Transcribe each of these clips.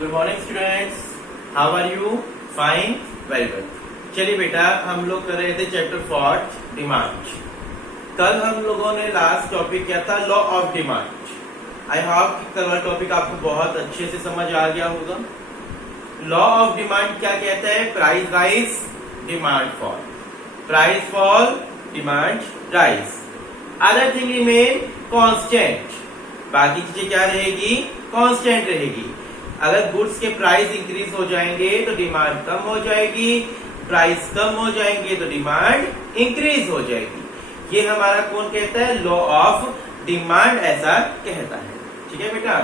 Good morning students, how are you? Fine, very good. चलिए बेटा, हम लोग कर रहे थे चैप्टर 4 डिमांड। कल हम लोगों ने लास्ट टॉपिक किया था law of demand. I hope कि कल वाला टॉपिक आपको बहुत अच्छे से समझ आ गया होगा। लॉ ऑफ डिमांड क्या कहता है? Price rise, demand fall. Price fall, demand rise. Other thing remain constant. बाकी चीजें क्या रहेगी? कांस्टेंट रहेगी। अगर गुड्स के प्राइस इंक्रीज हो जाएंगे तो डिमांड कम हो जाएगी, प्राइस कम हो जाएंगे तो डिमांड इंक्रीज हो जाएगी। ये हमारा कौन कहता है? लॉ ऑफ डिमांड ऐसा कहता है। ठीक है बेटा,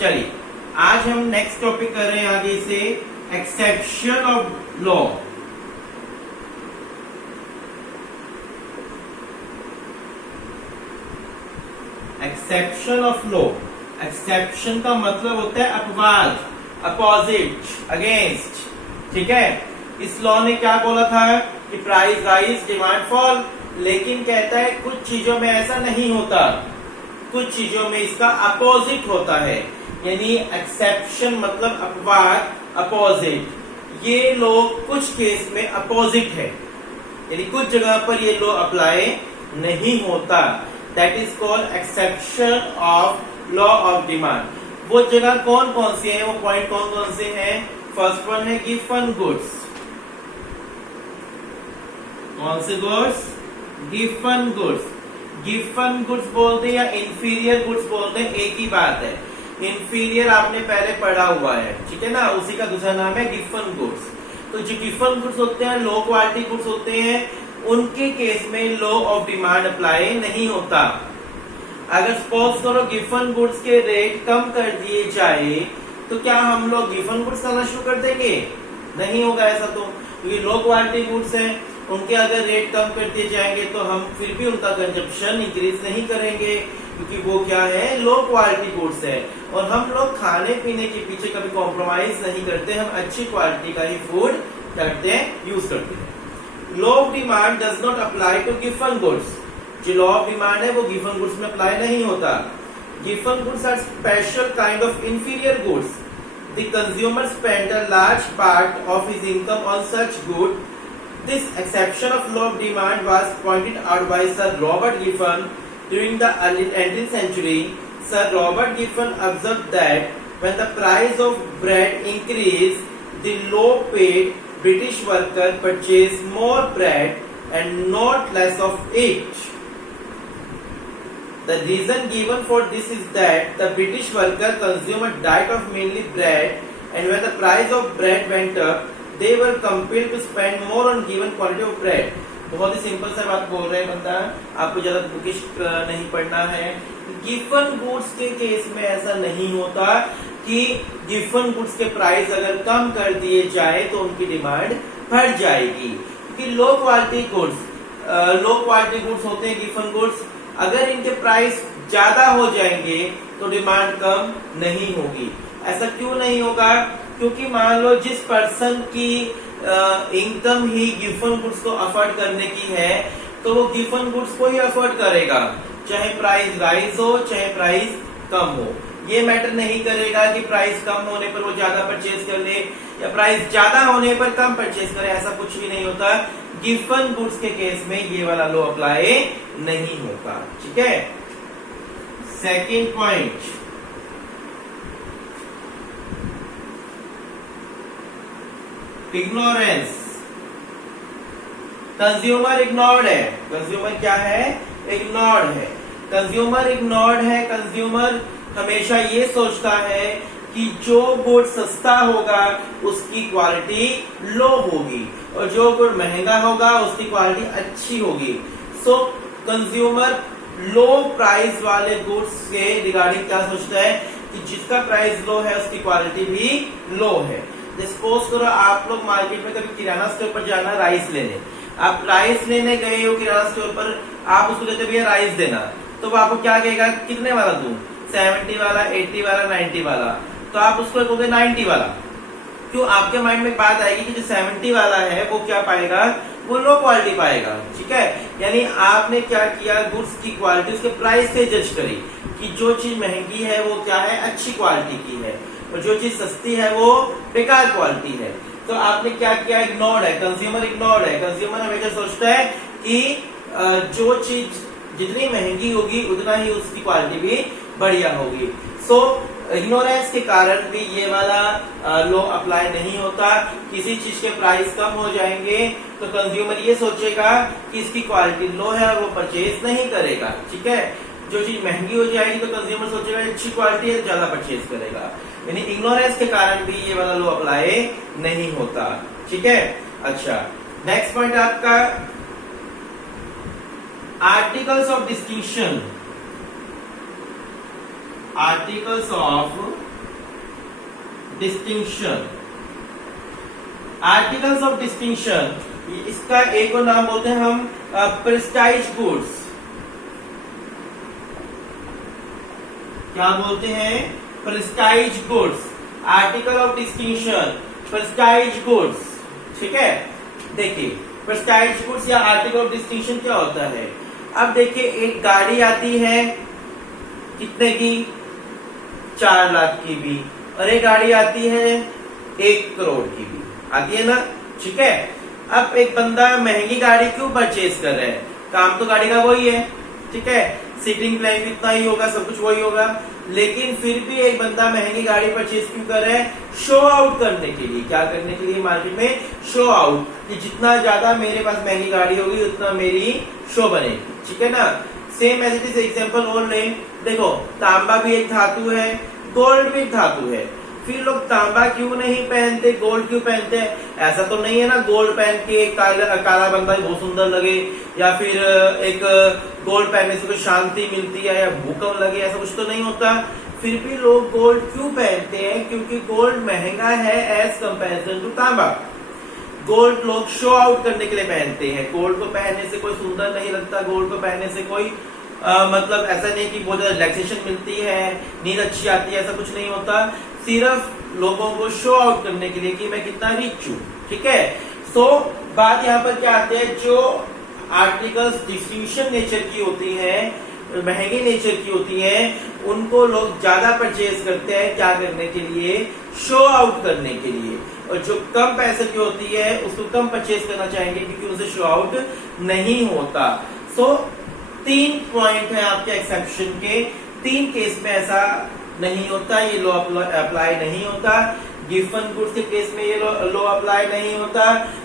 चलिए आज हम नेक्स्ट टॉपिक कर रहे हैं आगे से exception of law. Exception of law. Exception का मतलब होता है अपवाद, अपोजिट, अगेंस्ट। ठीक है, इस लॉ ने क्या बोला था कि प्राइस राइज, डिमांड फॉल, लेकिन कहता है कुछ चीजों में ऐसा नहीं होता, कुछ चीजों में इसका अपोजिट होता है। यानी एक्सेप्शन मतलब अपवाद, अपोजिट। ये लॉ कुछ केस में अपोजिट है, यानी कुछ जगह पर ये लॉ अप्लाई नहीं होता। That is called exception of law of demand. वो जगह कौन कौन सी है, वो पॉइंट कौन कौन से हैं? फर्स्ट वन है गिवन गुड्स। कौन से goods? Given goods. Given goods बोलते हैं या इंफीरियर गुड्स बोलते हैं, एक ही बात है। इंफीरियर आपने पहले पढ़ा हुआ है, ठीक है ना, उसी का दूसरा नाम है गिवन गुड्स। तो जो गिवन गुड्स होते हैं, लो क्वालिटी गुड्स होते हैं, उनके केस में लॉ ऑफ डिमांड अप्लाई नहीं होता। अगर सपोज करो गिवन गुड्स के रेट कम कर दिए जाए तो क्या हम लोग गिवन गुड्स करना शुरू कर देंगे? नहीं होगा ऐसा, तो क्योंकि लो क्वालिटी गुड्स हैं, उनके अगर रेट कम कर दिए जाएंगे तो हम फिर भी उनका कंजप्शन इंक्रीज नहीं करेंगे, क्योंकि वो क्या है? लो क्वालिटी गुड्स है। और हम लोग खाने पीने के पीछे कभी कॉम्प्रोमाइज नहीं करते, हम अच्छी क्वालिटी का ही फूड करते हैं, यूज करते हैं। Law of demand does not apply to given goods. जो लॉ ऑफ डिमांड है वो गिवन गुड्स में अप्लाई नहीं होता। Given goods are special kind of inferior goods. The consumer spend a large part of his income on such good. This exception of law of demand was pointed out by Sir Robert Giffen during the early 20th century. Sir Robert Giffen observed that when the price of bread increased, the low-paid British worker purchased more bread and not less of it. The reason given for this is that the British worker consumed a diet of mainly bread, and when the price of bread went up, they were compelled to spend more on given quantity of bread. बहुत ही simple सा बात बोल रहे हैं बंदा, आपको ज्यादा bookish नहीं पढ़ना है। गिवन गुड्स के केस में ऐसा नहीं होता कि गिवन गुड्स के प्राइस अगर कम कर दिए जाए तो उनकी डिमांड बढ़ जाएगी, क्योंकि लो क्वालिटी गुड्स होते हैं गिवन गुड्स। अगर इनके प्राइस ज्यादा हो जाएंगे तो डिमांड कम नहीं होगी। ऐसा क्यों नहीं होगा? क्योंकि मान लो जिस पर्सन की इनकम ही गिवन गुड्स को अफोर्ड करने की है, तो वो गिवन गुड्स को ही अफोर्ड करेगा, चाहे प्राइस राइज हो चाहे प्राइस कम हो। ये मैटर नहीं करेगा कि प्राइस कम होने पर वो ज्यादा परचेज कर ले या प्राइस ज्यादा होने पर कम परचेज करे, ऐसा कुछ भी नहीं होता। गिवन गुड्स के केस में ये वाला लॉ अप्लाई नहीं होता। ठीक है, second point, ignorance. Consumer ignored है। कंज्यूमर क्या है? इग्नोर्ड है। कंज्यूमर इग्नोर्ड है। कंज्यूमर हमेशा ये सोचता है कि जो गुड सस्ता होगा उसकी क्वालिटी लो होगी और जो गुड महंगा होगा उसकी क्वालिटी अच्छी होगी। सो कंज्यूमर लो प्राइस वाले गुड्स के रिगार्डिंग क्या सोचता है कि जिसका प्राइस लो है उसकी क्वालिटी भी लो है। सपोज करो आप लोग मार्केट में कभी किराना स्टोर पर जाना राइस लेने, आप राइस लेने गए हो किराना स्टोर पर, आप उसको कहते भैया राइस देना, तो वो आपको क्या कहेगा? कितने वाला दूं? 70 वाला, 80 वाला, 90 वाला? तो आप उसको कहोगे 90 वाला। क्यों? आपके माइंड में बात आएगी कि जो 70 वाला है वो क्या पाएगा? वो लो क्वालिटी पाएगा। ठीक है, यानी आपने क्या किया? गुड्स की क्वालिटी उसके प्राइस से जज करी कि जो चीज महंगी है वो क्या है? अच्छी क्वालिटी की है। और जो चीज सस्ती है वो बेकार क्वालिटी है। तो आपने क्या किया, इग्नोर्ड है, कंज्यूमर इग्नोर्ड है। कंज्यूमर हमेशा सोचता है कि जो चीज जितनी महंगी होगी उतना ही उसकी क्वालिटी भी बढ़िया होगी। सो इग्नोरेंस के कारण भी ये वाला लॉ अप्लाई नहीं होता। किसी चीज के प्राइस कम हो जाएंगे तो कंज्यूमर ये सोचेगा कि इसकी क्वालिटी लो है और वो परचेज नहीं करेगा, ठीक है। जो चीज महंगी हो जाएगी तो कंज्यूमर सोचेगा अच्छी क्वालिटी है, ज्यादा परचेज करेगा। यानी इग्नोरेंस के कारण भी ये वाला लॉ अप्लाई नहीं होता, ठीक है। अच्छा, नेक्स्ट पॉइंट आपका articles of distinction. Articles of distinction, articles of distinction, इसका एक और नाम बोलते हैं हम प्रेस्टाइज गुड्स। क्या बोलते हैं? Prestige goods, article of distinction, prestige goods, ठीक है। देखिए प्रेस्टाइज गुड्स या आर्टिकल ऑफ डिस्टिंक्शन क्या होता है। अब देखिए एक गाड़ी आती है कितने की, 4 लाख की भी, और एक गाड़ी आती है 1 करोड़ की भी आती है ना, ठीक है। अब एक बंदा महंगी गाड़ी क्यों परचेज कर रहा है, काम तो गाड़ी का वही है, ठीक है, सीटिंग प्लान भी इतना ही होगा, सब कुछ वही होगा, लेकिन फिर भी एक बंदा महंगी गाड़ी परचेज क्यों कर रहा है? शो आउट करने के लिए। क्या करने के लिए? मार्केट में शो आउट, कि जितना ज्यादा मेरे पास महंगी गाड़ी होगी उतना मेरी शो बनेगी, ठीक है ना। Same as it is example और ले, देखो तांबा भी एक धातु है, गोल्ड भी एक धातु है, फिर लोग तांबा क्यों नहीं पहनते, गोल्ड क्यों पहनते हैं? ऐसा तो नहीं है ना गोल्ड पहन के काला बंदा बहुत सुंदर लगे, या फिर एक गोल्ड पहनने से कोई शांति मिलती है या भूकंप लगे, ऐसा कुछ तो नहीं होता। फिर भी लोग गोल्ड क्यों पहनते हैं? क्योंकि गोल्ड महंगा है एज कंपैरिजन टू तांबा। गोल्ड लोग शो आउट करने के लिए पहनते हैं। गोल्ड को पहनने से कोई सुंदर नहीं लगता, गोल्ड को पहनने से कोई मतलब ऐसा नहीं कि बहुत ज्यादा रिलैक्सेशन मिलती है, नींद अच्छी आती है, ऐसा कुछ नहीं होता। सिर्फ लोगों को शो आउट करने के लिए कि मैं कितना रिच हूँ, ठीक है। सो बात यहाँ पर क्या आती है, जो आर्टिकल्स डिस्ट्रीब्यूशन नेचर की होती है, महंगे नेचर की होती है, उनको लोग ज्यादा परचेज करते हैं। क्या करने के लिए? शो आउट करने के लिए। और जो कम पैसे की होती है उसको कम परचेज करना चाहेंगे क्योंकि उनसे शो आउट नहीं होता। सो 3 पॉइंट है आपके एक्सेप्शन के, 3 केस में ऐसा नहीं होता, ये लॉ अप्लाई नहीं होता। गिवन गुड्स के केस में ये लॉ अप्लाई नहीं होता,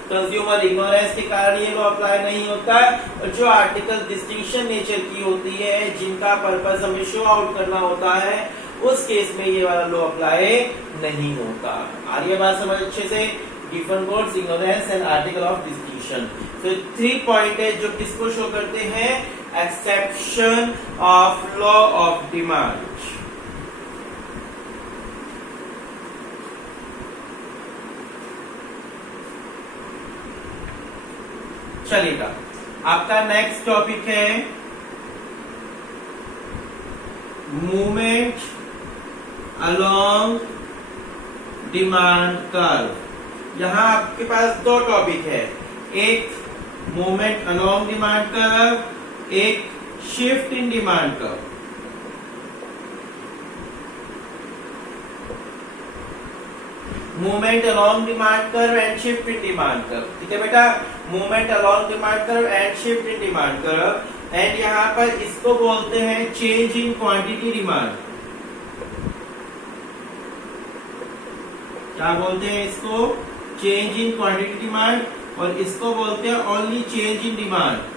कंज्यूमर इग्नोरेंस के कारण ये लॉ अप्लाई नहीं होता, और जो आर्टिकल डिस्टिंक्शन नेचर की होती है, जिनका पर्पस हमें शो आउट करना होता है, उस केस में ये वाला लॉ अप्लाई नहीं होता। आ रही है बात समझ अच्छे से? Given goods, ignorance and article of distinction. तो 3 पॉइंट है जो किसको शो करते हैं? Exception of law of demand. चलिएगा, आपका नेक्स्ट टॉपिक है मूवमेंट अलोंग डिमांड कर्व। यहां आपके पास 2 टॉपिक है, एक मूवमेंट अलोंग डिमांड कर्व, एक shift in demand curve. Movement along demand curve and shift in demand curve, ठीक है बेटा। Movement along demand curve and shift in demand curve, and यहाँ पर इसको बोलते हैं चेंज इन क्वांटिटी डिमांड। क्या बोलते हैं इसको? चेंज इन क्वांटिटी डिमांड, और इसको बोलते हैं ओनली चेंज इन डिमांड।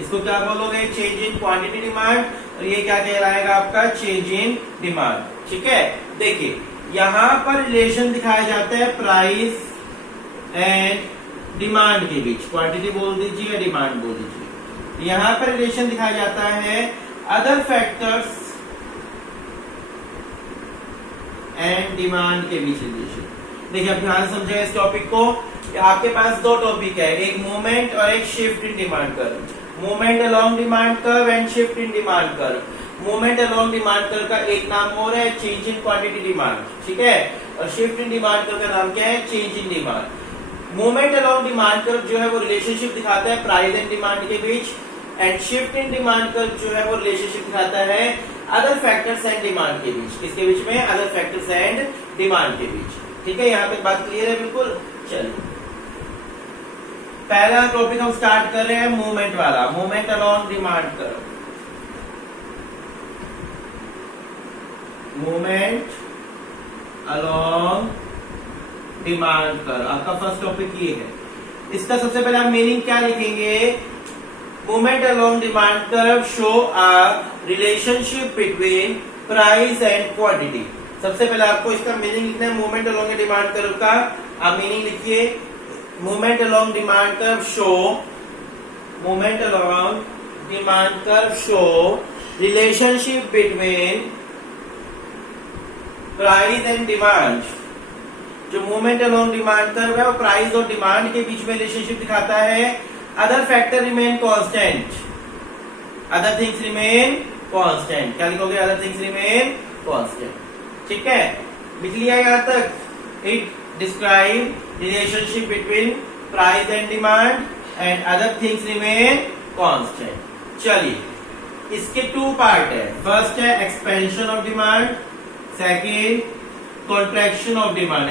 इसको क्या बोलोगे? चेंज इन क्वांटिटी डिमांड, और ये क्या कहलाएगा आपका? चेंज इन डिमांड, ठीक है। देखिए यहां पर रिलेशन दिखाया जाता है प्राइस एंड डिमांड के बीच, क्वांटिटी बोल दीजिए या डिमांड बोल दीजिए। यहां पर रिलेशन दिखाया जाता है अदर फैक्टर्स एंड डिमांड के बीच रिलेशन। देखिए अब ध्यान समझे इस टॉपिक को, आपके पास 2 टॉपिक है, एक मूवमेंट और एक shift in demand curve. Movement along demand curve and shift in demand curve. Movement along demand curve का एक नाम और है चेंज इन क्वांटिटी डिमांड, ठीक है, और शिफ्ट इन डिमांड कर्व का नाम क्या है? Change in demand. Movement along demand curve जो है वो रिलेशनशिप दिखाता है प्राइस एंड डिमांड के बीच, and shift in demand curve जो है वो रिलेशनशिप दिखाता है अदर फैक्टर्स एंड डिमांड के बीच। किसके बीच में? अदर फैक्टर्स एंड डिमांड के बीच। ठीक है, यहाँ पे बात क्लियर है बिल्कुल। चलिए पहला टॉपिक हम स्टार्ट कर रहे हैं मूवमेंट वाला, movement along demand curve. Movement along demand curve आपका फर्स्ट टॉपिक ये है। इसका सबसे पहले हम मीनिंग क्या लिखेंगे? Movement along demand curve show a relationship between price and quantity. सबसे पहले आपको इसका मीनिंग लिखना है मूवमेंट अलोंग डिमांड कर्व का। आप मीनिंग लिखिए, movement along demand curve show, movement along demand curve show relationship between price and demand. जो मूवमेंट अलोंग डिमांड कर्व है वो प्राइस और डिमांड के बीच में रिलेशनशिप दिखाता है। Other factor remain constant, other things remain constant. क्या लिखोगे? Other things remain constant. ठीक है, लिख लिया यहां तक? It describe relationship between price and demand and other things remain constant. चलिए इसके टू पार्ट है। फर्स्ट है expansion of demand, second contraction of demand.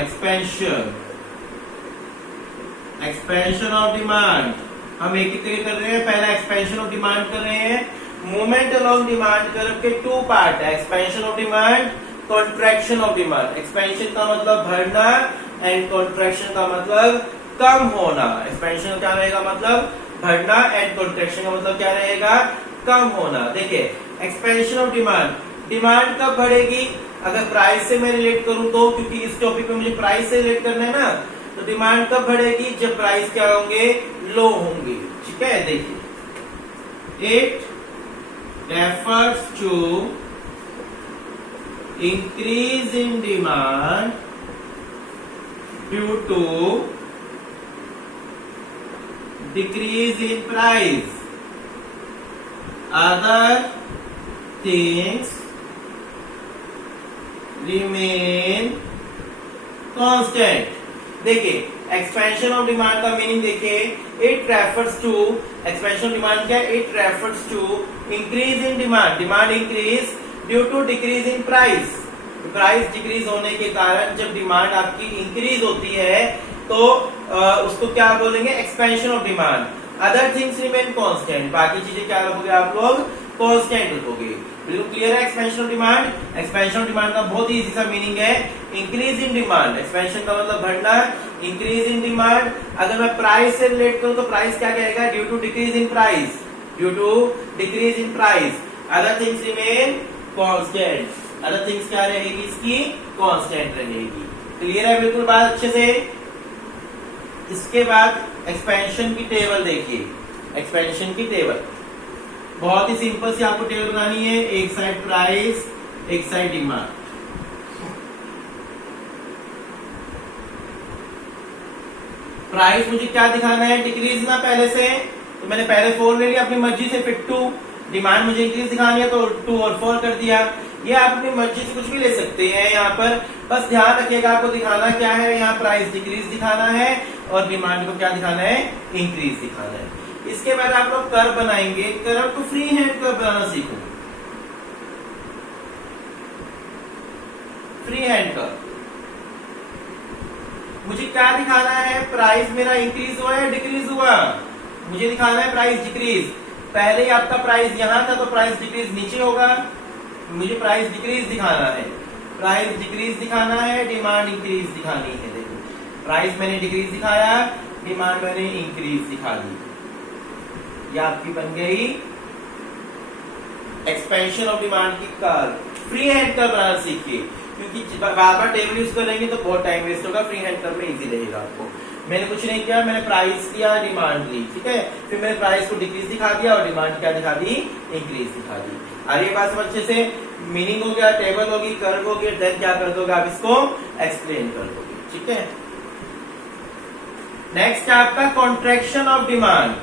Expansion of demand हम एक ही तरह कर रहे हैं। पहला एक्सपेंशन ऑफ डिमांड कर रहे हैं। मूवमेंट अलोंग डिमांड कर्व के टू पार्ट है, expansion of demand, contraction of demand. Expansion का मतलब बढ़ना एंड कॉन्ट्रैक्शन का मतलब कम होना। एक्सपेंशन क्या रहेगा? मतलब बढ़ना एंड कॉन्ट्रैक्शन का मतलब क्या रहेगा? कम होना। देखिए एक्सपेंशन ऑफ डिमांड, डिमांड कब बढ़ेगी? अगर प्राइस से मैं रिलेट करूं तो, क्योंकि इस टॉपिक में मुझे प्राइस से रिलेट करना है ना, तो डिमांड कब बढ़ेगी? जब प्राइस क्या होंगे? लो होंगे। ठीक है, देखिए it refers to increase in demand due to decrease in price, other things remain constant. देखिए एक्सपेंशन ऑफ डिमांड का मीनिंग देखिए, it refers to, expansion of demand क्या है? It refers to increase in demand, demand increase due to decrease in price. Price decrease होने के कारण जब demand आपकी इंक्रीज होती है तो उसको क्या बोलेंगे? Expansion of demand. Other things remain constant, बाकी चीजें क्या रखोगे आप लोग? कांस्टेंट रखोगे। बिल्कुल क्लियर है expansion of demand. Expansion of demand का बहुत ही इजी सा मीनिंग है इंक्रीज इन डिमांड। एक्सपेंशन का मतलब बढ़ना, इंक्रीज इन डिमांड। अगर मैं प्राइस से रिलेट करूं तो प्राइस क्या कहेगा? Due to decrease in price, due to decrease in price. Other things remain constant, other things क्या रहेगी? इसकी कांस्टेंट रहेगी। क्लियर है बिल्कुल बात अच्छे से? इसके बाद एक्सपेंशन की टेबल देखिए, एक्सपेंशन की टेबल बहुत ही सिंपल सी आपको टेबल बनानी है। एक साइड प्राइस, एक साइड डिमांड। प्राइस मुझे क्या दिखाना है? डिक्रीज ना पहले से, तो मैंने पहले 4 ले लिया अपनी मर्जी से, फिर 2। डिमांड मुझे इंक्रीज दिखानी है तो 2 और 4 कर दिया। ये आप अपनी मर्जी से कुछ भी ले सकते हैं। यहाँ पर बस ध्यान रखिएगा आपको दिखाना क्या है। यहाँ प्राइस डिक्रीज दिखाना है और डिमांड को क्या दिखाना है? इंक्रीज दिखाना है। इसके बाद आप लोग कर्व बनाएंगे। कर्व को फ्री हैंड कर्व बनाना सीखो, फ्री हैंड कर्व। मुझे क्या दिखाना है? प्राइस मेरा इंक्रीज हुआ या डिक्रीज हुआ? मुझे दिखाना है प्राइस डिक्रीज। पहले ही आपका प्राइस यहां था तो प्राइस डिक्रीज नीचे होगा। मुझे प्राइस डिक्रीज दिखाना है, प्राइस डिक्रीज दिखाना है, डिमांड इंक्रीज दिखानी है। देखो प्राइस मैंने डिक्रीज दिखाया, डिमांड मैंने इंक्रीज दिखा दी। ये आपकी बन गई एक्सपेंशन ऑफ डिमांड की कर्व। फ्री हैंड कर्व बनाना सीखिए, क्योंकि बार बार टेबल यूज करेंगे तो बहुत टाइम वेस्ट होगा। फ्री हैंड कर्व में इजी रहेगा आपको। मैंने कुछ नहीं किया, मैंने प्राइस किया, डिमांड ली, ठीक है। फिर मैंने प्राइस को डिक्रीज दिखा दिया और डिमांड क्या दिखा दी? इंक्रीज दिखा दी। और ये बात अच्छे से मीनिंग हो गया, टेबल होगी, कर्व होगी, देन क्या कर दोगे आप? इसको एक्सप्लेन कर दोगे, ठीक है। नेक्स्ट आपका कॉन्ट्रैक्शन ऑफ डिमांड।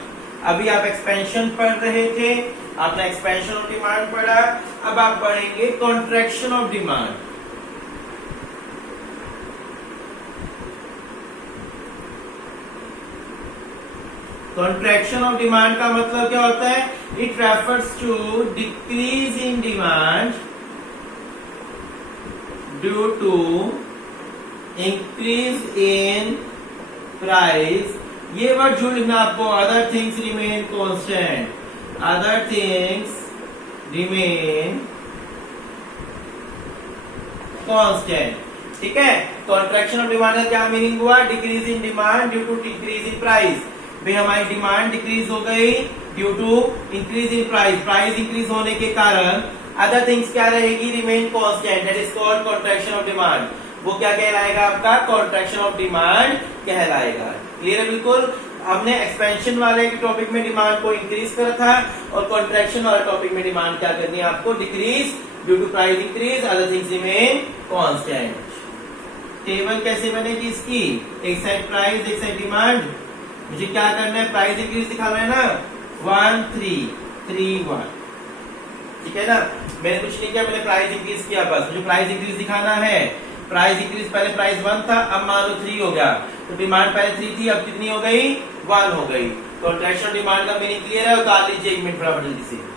अभी आप एक्सपेंशन पढ़ रहे थे, आपने एक्सपेंशन ऑफ डिमांड पढ़ा, अब आप पढ़ेंगे contraction of demand. Contraction of demand का मतलब क्या होता है? It refers to decrease in demand due to increase in price. ये वर्ड जो लिखना आपको, other things remain constant, other things remain constant. ठीक है, कॉन्ट्रैक्शन ऑफ डिमांड का क्या मीनिंग हुआ? Decrease in demand due to decrease in price. भाई हमारी डिमांड डिक्रीज हो गई due to increase in price, price increase होने के कारण अदर थिंग्स क्या रहेगी? Remain constant, that is called contraction of demand. वो क्या कहलाएगा? आपका कॉन्ट्रैक्शन ऑफ डिमांड कहलाएगा। क्लियर है बिल्कुल? हमने एक्सपेंशन वाले टॉपिक में डिमांड को इंक्रीज करा था और कॉन्ट्रैक्शन वाले टॉपिक में डिमांड क्या करनी है आपको? Decrease due to price increase, other things remain constant. Table कैसे बनेगी इसकी? एक साइड प्राइस, एक साइड डिमांड। मुझे क्या करना है? प्राइस इंक्रीज दिखाना है ना, 1 3 3 1। ठीक है ना, मैंने कुछ नहीं किया, मैंने प्राइस इंक्रीज किया, बस मुझे प्राइस इंक्रीज दिखाना है। प्राइस इंक्रीज, पहले प्राइस 1 था, अब मान लो 3 हो गया, तो डिमांड पहले 3 थी, अब कितनी हो गई? 1 हो गई। कॉन्ट्रैक्शन डिमांड का मीनिंग क्लियर है? उतार लीजिए 1 मिनट फटाफट जल्दी से।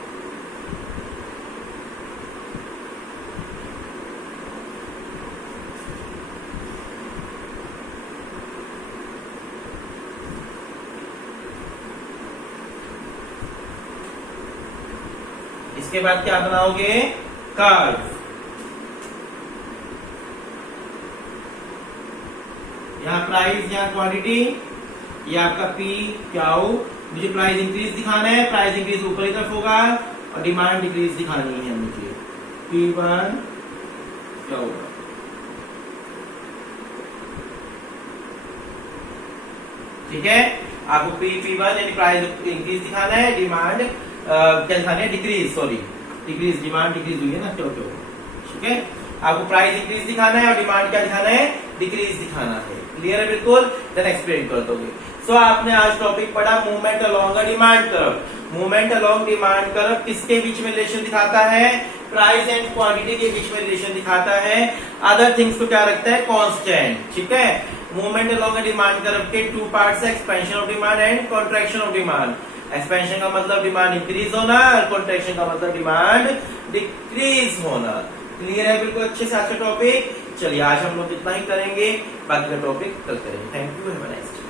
इसके बाद क्या बनाओगे? कर्व। यहाँ प्राइस, यहाँ क्वांटिटी, ये आपका पी क्यू। मुझे प्राइस इंक्रीज दिखाना है, प्राइस इंक्रीज ऊपर की तरफ होगा और डिमांड डिक्रीज दिखानी है मुझे, P1 क्या होगा? ठीक है, आपको P1 यानी प्राइस इंक्रीज दिखाना है, डिमांड क्या दिखाना है? Decrease, sorry decrease, demand decrease हुई है ना, क्यों? ठीक है, आपको प्राइस इंक्रीज दिखाना है और डिमांड क्या दिखाना है? डिक्रीज दिखाना है। क्लियर है बिल्कुल? देन एक्सप्लेन कर दोगे। सो आपने आज टॉपिक पढ़ा movement along demand curve. Movement along demand curve किसके बीच में रिलेशन दिखाता है? प्राइस एंड क्वांटिटी के बीच में रिलेशन दिखाता है। अदर थिंग्स को क्या रखता है? कांस्टेंट। ठीक है, मूवमेंट अलोंग डिमांड कर्व के 2 पार्ट्स है, expansion of demand and contraction of demand. Expansion का मतलब डिमांड इंक्रीज होना और कॉन्ट्रैक्शन का मतलब डिमांड डिक्रीज होना। क्लियर है बिल्कुल? अच्छे से अच्छा टॉपिक। चलिए आज हम लोग इतना ही करेंगे, बाकी का टॉपिक कल करेंगे। Thank you, have a nice day.